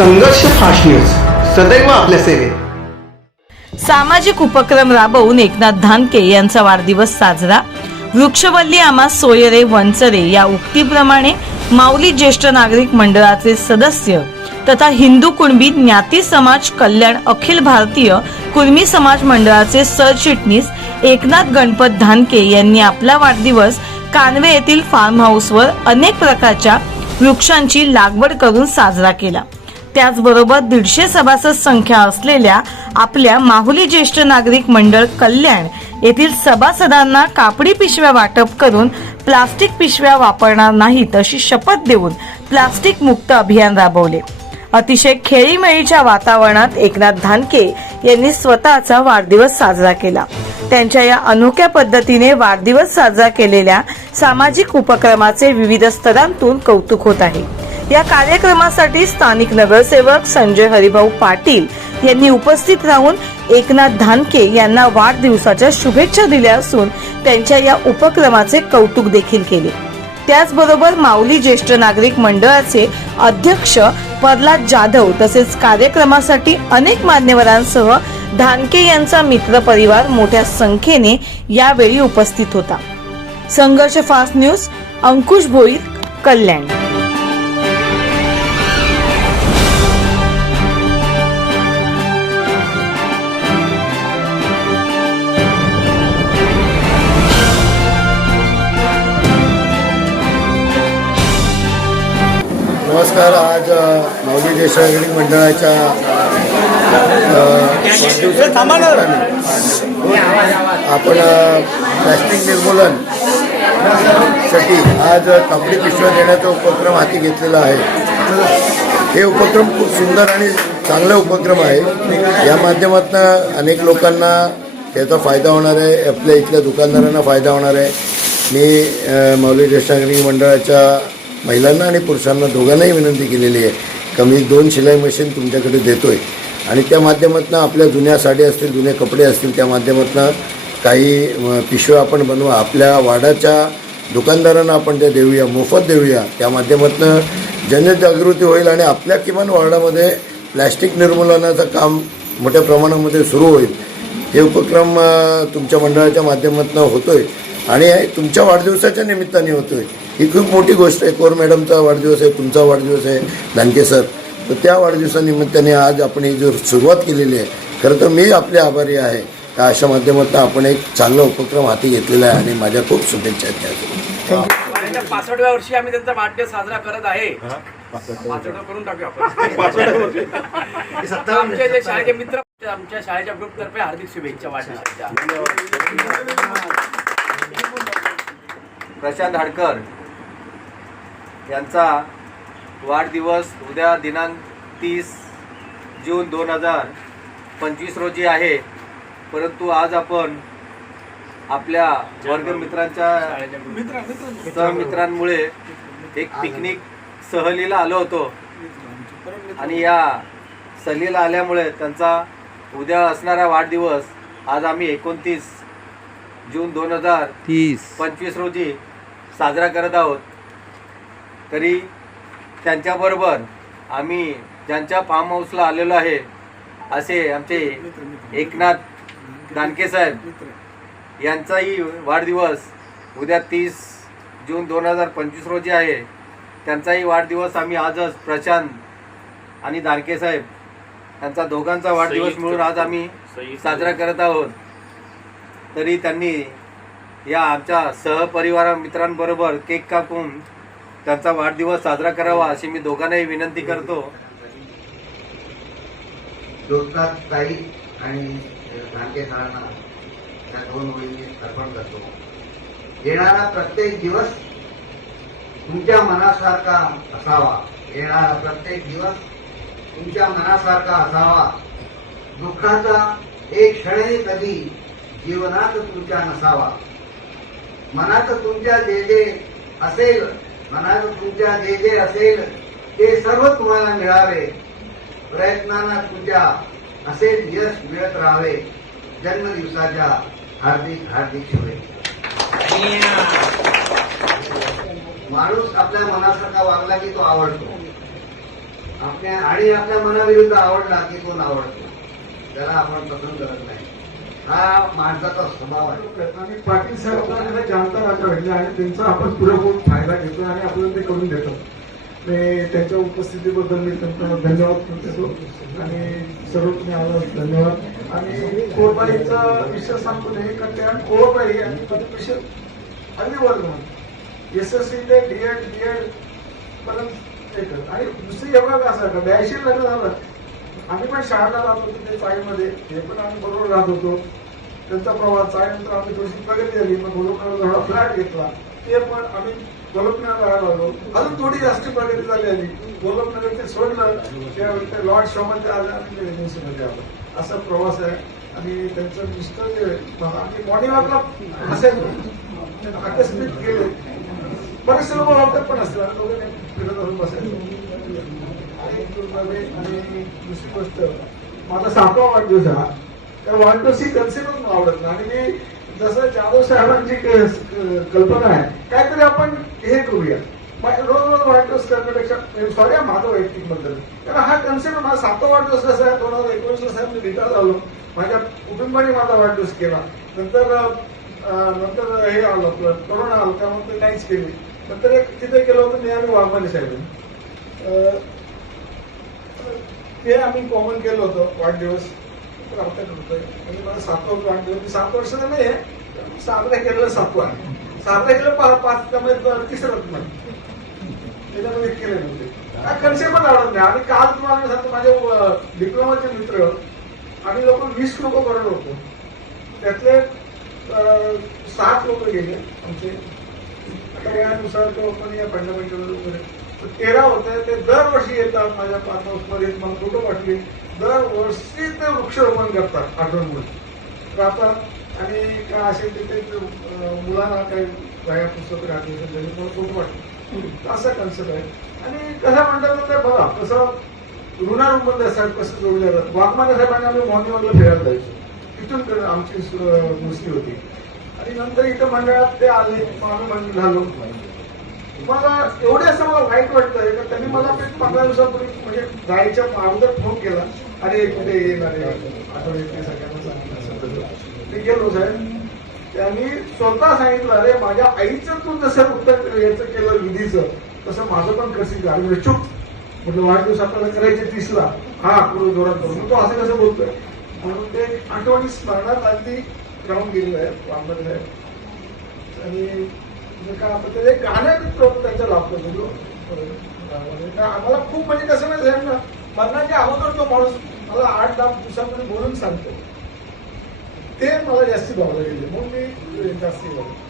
संघर्ष fast news. सदैव आपल्या सेवेत. सामाजिक उपक्रम राबवून एकनाथ धानके यांचा वाढदिवस साजरा. वृक्षवल्ली आमा सोयरे वंचरे या उक्तीप्रमाणे माऊली ज्येष्ठ नागरिक मंडळाचे सदस्य तथा हिंदू कुणबी ज्ञाती समाज कल्याण अखिल भारतीय कुर्मी समाज मंडळाचे सरचिटणीस एकनाथ गणपत धानके यांनी आपला वाढदिवस कानवे येथील फार्म हाऊसवर अनेक प्रकारच्या वृक्षांची लागवड करून साजरा केला. त्याचबरोबर दीडशे सभासद संख्या असलेल्या आपल्या माहुली ज्येष्ठ नागरिक मंडळ कल्याण येथील सभासदांना कापडी पिशव्या वाटप करून प्लास्टिक पिशव्या वापरणार नाहीत अशी शपथ देऊन प्लास्टिक मुक्त अभियान राबवले. अतिशय खेळीमेळीच्या वातावरणात एकनाथ धानके यांनी स्वतःचा वाढदिवस साजरा केला. त्यांच्या या अनोख्या पद्धतीने वाढदिवस साजरा केलेल्या सामाजिक उपक्रमाचे विविध स्तरांतून कौतुक होत आहे. या कार्यक्रमासाठी स्थानिक नगरसेवक संजय हरिभाऊ पाटील यांनी उपस्थित राहून एकनाथ धानके यांना वाढदिवसाच्या शुभेच्छा दिल्या असून त्यांच्या या उपक्रमाचे कौतुक देखील केले. त्याचबरोबर माऊली ज्येष्ठ नागरिक मंडळाचे अध्यक्ष प्रल्हाद जाधव तसेच कार्यक्रमासाठी अनेक मान्यवरांसह धानके यांचा मित्र परिवार मोठ्या संख्येने यावेळी उपस्थित होता. संघर्ष फास्ट न्यूज अंकुश भोईर कल्याण. नमस्कार आज माऊली नागरिक मंडळाच्या आपण प्लॅस्टिक निर्मूलनसाठी आज कापडी पिशव्या देण्याचा उपक्रम हाती घेतलेला आहे. हे उपक्रम खूप सुंदर आणि चांगला उपक्रम आहे. या माध्यमातून अनेक लोकांना त्याचा फायदा होणार आहे. आपल्या इथल्या दुकानदारांना फायदा होणार आहे. मी माऊली ज्येष्ठ नागरिक मंडळाच्या महिलांना आणि पुरुषांना दोघांनाही विनंती केलेली आहे का मी दोन शिलाई मशीन तुमच्याकडे देतोय. आणि त्या माध्यमातून आपल्या जुन्या साड्या असतील जुने कपडे असतील त्या माध्यमातून काही पिशव्या आपण बनवा. आपल्या वाडाच्या दुकानदारांना आपण त्या देऊया मोफत देऊया. त्या माध्यमातून जनजागृती होईल आणि आपल्या किमान वार्डामध्ये प्लॅस्टिक निर्मूलनाचं काम मोठ्या प्रमाणामध्ये सुरू होईल. हे उपक्रम तुमच्या मंडळाच्या माध्यमातून होतो आहे आणि तुमच्या वाढदिवसाच्या निमित्ताने होतोय. ही खूप मोठी गोष्ट आहे. कोर मॅडमचा वाढदिवस आहे तुमचा वाढदिवस आहे दानके सर. तर त्या वाढदिवसानिमित्ताने आज आपण ही जो सुरुवात केलेली आहे खरं तर मी आपले आभारी आहे. का अशा माध्यमातून आपण एक चांगला उपक्रम हाती घेतलेला आहे आणि माझ्या खूप शुभेच्छा आहेत त्यासाठी पासष्टव्या वर्षी आम्ही त्यांचा वाढदिवस साजरा करत आहे. करून टाकूया आपण. आमचे जे शाळेचे मित्र आमच्या शाळेच्या ग्रुप तर्फे हार्दिक शुभेच्छा वाढदिवसाच्या. प्रशांत हाडकर यांचा वाढदिवस उद्या दिनांक तीस जून दोन हजार पंचवीस रोजी आहे. परंतु आज आपण आपल्या वर्गमित्रांच्या सहमित्रांमुळे एक पिकनिक सहलीला आलो होतो. आणि या सहलीला आल्यामुळे त्यांचा उद्या असणारा वाढदिवस आज आम्ही एकोणतीस जून दोन हजार तीस. पंचवीस रोजी साजरा करत आहोत. तरी त्यांच्याबरोबर आम्ही ज्यांच्या फार्म हाऊसला आलेलो आहे असे आमचे एकनाथ दानके साहेब यांचाही वाढदिवस उद्या तीस जून दोन हजार पंचवीस रोजी आहे. त्यांचाही वाढदिवस आम्ही आजच प्रशांत आणि दानके साहेब यांचा दोघांचा वाढदिवस मिळून आज आम्ही साजरा करत आहोत. तरी त्यांनी या आमच्या सहपरिवार मित्रांबरोबर केक कापून त्यांचा वाढदिवस साजरा करावा अशी मी दोघांनाही विनंती करतो. ताई आणि या दोन ओळी अर्पण करतो. येणारा प्रत्येक दिवस तुमच्या मनासारखा असावा. येणारा प्रत्येक दिवस तुमच्या मनासारखा असावा. दुःखाचा एक क्षणही कधी जीवनात तुमच्या नसावा. मनात तुमच्या जे जे असेल मनात तुमच्या जे जे असेल ते सर्व तुम्हाला मिळावे. प्रयत्नांना तुमच्या असेल यश मिळत राहावे. जन्मदिवसाच्या हार्दिक हार्दिक शुभेच्छा. माणूस आपल्या मनासारखा वागला की तो आवडतो. आपल्या आणि आपल्या मनाविरुद्ध आवडला की तो आवडतो? त्याला आपण पसंत करत नाही. हा माणसाचा स्वभाव आहे. आणि पाटील साहेब आपल्याला जाणता राजा भेटले आणि त्यांचा आपण पुरेपूर फायदा घेतो आणि आपण ते करून देतो. त्यांच्या उपस्थितीबद्दल मी त्यांना धन्यवाद देतो आणि सर्व तुम्ही आला धन्यवाद. आणि कोरबाईचा विषय सांगतो नाही का त्या कोरबाई आणि विषय अगदी वर्ग एस एस सी ते डीएड डीएड पर्यंत एकच आणि दुसरी एवढा का असा का? ब्याऐंशी लग्न झालं. आम्ही पण शाळेला राहत होतो ते चाळीमध्ये हे पण आम्ही बरोबर राहत होतो. त्यांचा प्रवास चाळीनंतर आम्ही थोडीशी प्रगती झाली मग गोलकनाथ थोडा फ्लॅट घेतला. ते पण आम्ही गोलकनाथ राहायला आलो. अजून थोडी जास्त प्रगती झाली आली. गोलकनगर ते सोडलं. त्यावेळी ते लॉर्ड शोमध्ये आलं आणि एजन्सीमध्ये आलं. असा प्रवास आहे. आणि त्यांचं मिस्टर जे आम्ही मॉर्निंग वॉकला असेल आकस्मित गेले. बरेचसे लोक वाटत पण असतात. आणि फिरत असून आणि दुसरी गोष्ट माझा सातवा वाढदिवस हा त्या वाढदिवस ही कन्सेप्टच आवडत. नाही आणि मी जसं जाधव साहेबांची कल्पना आहे काहीतरी आपण हे करूया. रोज रोज वाढदिवस करण्यापेक्षा सॉरी माझं वैयक्तिकबद्दल कारण हा कन्सेप्ट माझा सातवा वाढदिवस कसा आहे दोन हजार एकोणीसला साहेब मी रिटायर झालो. माझ्या कुटुंबाने माझा वाढदिवस केला. नंतर नंतर हे आलं आपलं कोरोना आलं त्यामुळे काहीच नाहीच केली नंतर एक तिथे गेलो होतो मी आणि वाघमाने साहेब ते आम्ही कॉमन केलं होतं वाढदिवस. तर आता करतोय आणि मला सातवा वाढदिवस. मी सात वर्षाचा नाही आहे साजरा केलेला सातवा साजरा केलं पाच पाच त्यामुळे तिसरं नाही त्याच्यामध्ये केले नव्हते काय कन्सेप्टच आवडत नाही. आणि काल तुम्हाला सांगतो माझे डिप्लोमाचे मित्र आम्ही लोक वीस लोक करत होतो. त्यातले सात लोक गेले आमचे. आता यानुसार तो आपण या फंडामेंटल वगैरे तर होते ते दरवर्षी येतात माझ्या हाऊसमध्ये मला फोटो पाठवले दरवर्षी ते वृक्षारोपण करतात आठवणमध्ये राहतात. आणि काय असेल ते ते अं, मुलांना काही वह्या पुस्तकं राहते त्यांनी मला फोटो पाठवले. असा कन्सेप्ट आहे. आणि कसं म्हणतात तर बघा कसं ऋणानुबंध साहेब कसं जोडले जातात. वाघमाने साहेबांनी आम्ही मॉर्निंग फिरायला जायचो. तिथून आमची नुसती होती. आणि नंतर इथं मंडळात ते आले आम्ही मंडळ झालो. मला एवढे असं मला वाईट वाटतंय का त्यांनी मला ते पंधरा दिवसापूर्वी म्हणजे जायच्या अगोदर फोन केला. अरे कुठे येईल अरे आठवड्यात सगळ्यांना. सांगितलं मी गेलो साहेब. त्यांनी स्वतः सांगितलं अरे माझ्या आईचं तू जसं उत्तर याचं केलं विधीचं तसं माझं पण करशील झालं म्हणजे चूक म्हटलं वाढदिवस आपल्याला करायचे तीसला. हा पुढे जोरात करू. तो असं कसं बोलतोय? म्हणून ते आठवणी स्मरणात अगदी राहून गेलेलं आहे वामन साहेब आणि म्हणजे काय आपण एक गाणं तो त्याचा लाभ करतो आम्हाला खूप म्हणजे कसं नाही साहेब ना मरणाच्या अगोदर तो माणूस मला आठ दहा दिवसामध्ये बोलून सांगतो. ते मला जास्ती भावलं गेले. म्हणून मी जास्ती भावलं